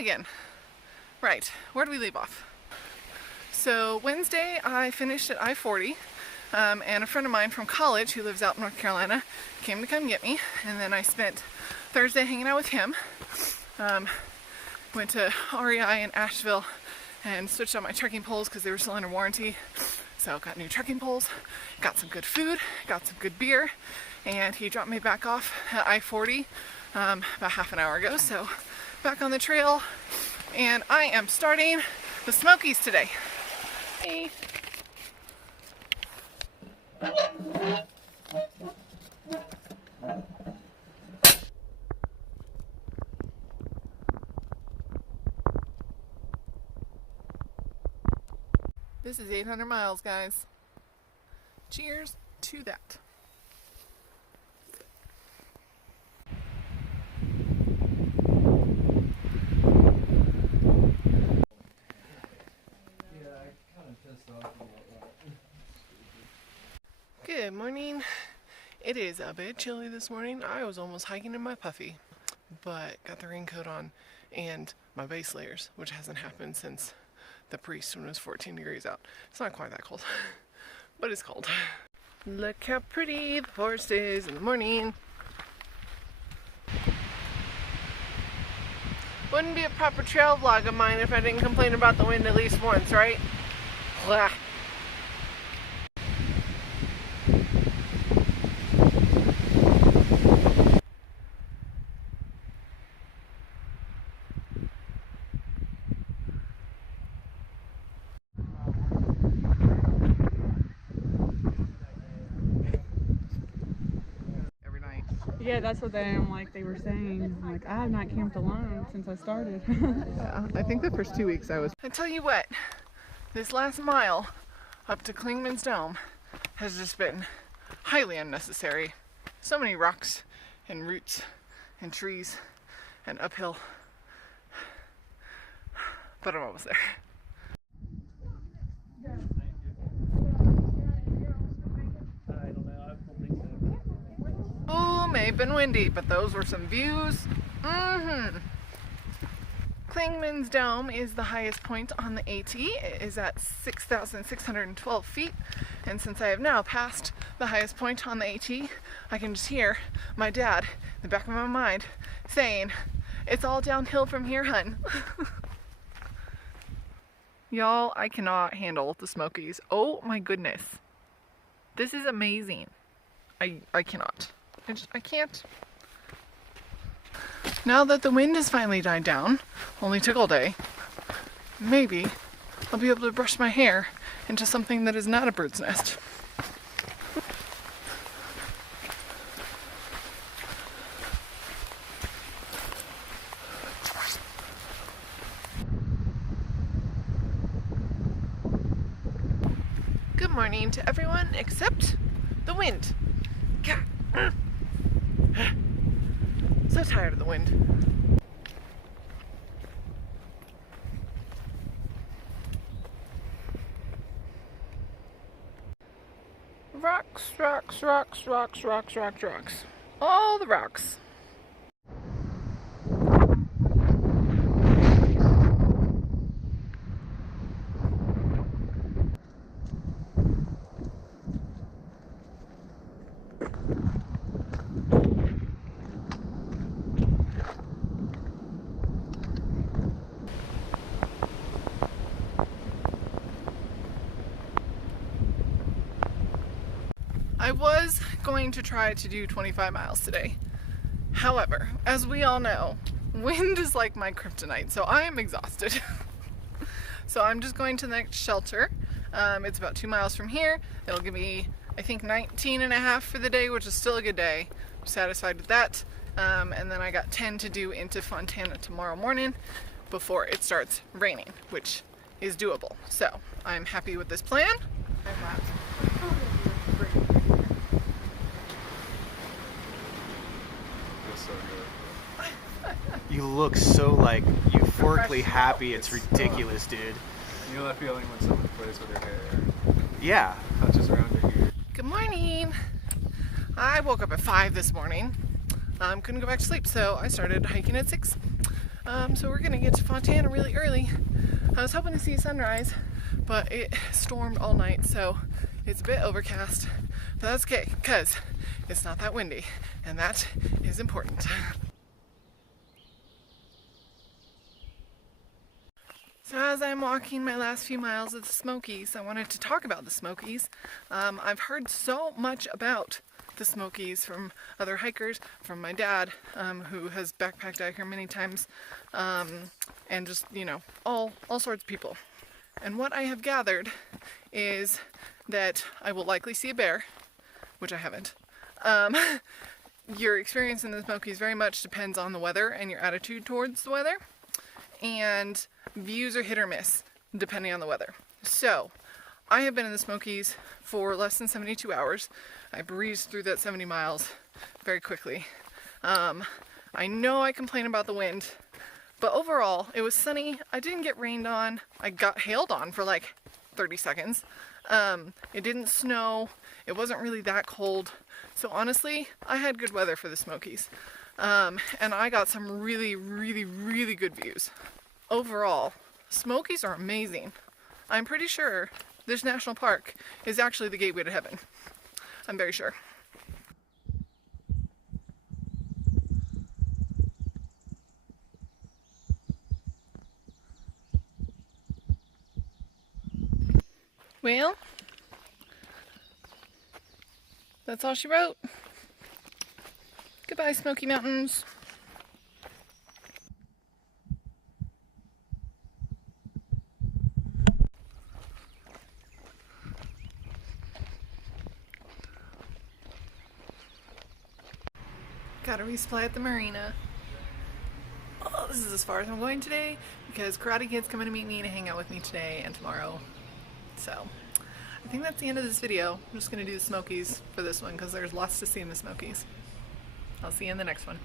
again. Right, where do we leave off? So Wednesday I finished at I-40, and a friend of mine from college who lives out in North Carolina came to come get me, and then I spent Thursday hanging out with him. Went to REI in Asheville and switched out my trekking poles because they were still under warranty. So got new trekking poles, got some good food, got some good beer, and he dropped me back off at I-40 about half an hour ago. So back on the trail, and I am starting the Smokies today. Hey. This is 800 miles, guys. Cheers to that. Good morning. It is a bit chilly this morning. I was almost hiking in my puffy, but got the raincoat on and my base layers, which hasn't happened since the priest when it was 14 degrees out. It's not quite that cold, but it's cold. Look how pretty the forest is in the morning. Wouldn't be a proper trail vlog of mine if I didn't complain about the wind at least once, right? Blah. Yeah, that's what they were saying. Like, I have not camped alone since I started. Yeah, I think the first 2 weeks I was. I tell you what, this last mile up to Clingmans Dome has just been highly unnecessary. So many rocks and roots and trees and uphill. But I'm almost there. May have been windy, but those were some views. Clingmans Dome is the highest point on the AT. It is at 6,612 feet, and since I have now passed the highest point on the AT, I can just hear my dad in the back of my mind saying, "It's all downhill from here, hun." Y'all, I cannot handle the Smokies. Oh my goodness. This is amazing. I cannot. I can't. Now that the wind has finally died down, only took all day, maybe I'll be able to brush my hair into something that is not a bird's nest. Good morning to everyone except the wind. So tired of the wind. Rocks, rocks, rocks, rocks, rocks, rocks, rocks. All the rocks. I was going to try to do 25 miles today. However, as we all know, wind is like my kryptonite, so I am exhausted. So I'm just going to the next shelter. It's about 2 miles from here. It'll give me, I think, 19 and a half for the day, which is still a good day. I'm satisfied with that. And then I got 10 to do into Fontana tomorrow morning before it starts raining, which is doable. So I'm happy with this plan. You look so like euphorically happy. It's ridiculous, dude. You know that feeling when someone plays with their hair? Yeah. Touches around your ear. Good morning. I woke up at 5 this morning. Couldn't go back to sleep, so I started hiking at 6. So we're gonna get to Fontana really early. I was hoping to see a sunrise, but it stormed all night, so it's a bit overcast. But that's okay, because it's not that windy, and that is important. So as I'm walking my last few miles of the Smokies, I wanted to talk about the Smokies. I've heard so much about the Smokies from other hikers, from my dad, who has backpacked out here many times, and just, you know, all sorts of people. And what I have gathered is that I will likely see a bear, which I haven't. Your experience in the Smokies very much depends on the weather and your attitude towards the weather. And views are hit or miss depending on the weather. So I have been in the Smokies for less than 72 hours. I breezed through that 70 miles very quickly. I know I complain about the wind, but overall it was sunny. I didn't get rained on. I got hailed on for like 30 seconds. It didn't snow. It wasn't really that cold. So honestly, I had good weather for the Smokies. And I got some really, really, really good views. Overall, Smokies are amazing. I'm pretty sure this national park is actually the gateway to heaven. I'm very sure. Well, that's all she wrote. Goodbye, Smoky Mountains. Got a resupply at the marina. Oh, this is as far as I'm going today because Karate Kid's coming to meet me to hang out with me today and tomorrow. So, I think that's the end of this video. I'm just going to do the Smokies for this one because there's lots to see in the Smokies. I'll see you in the next one.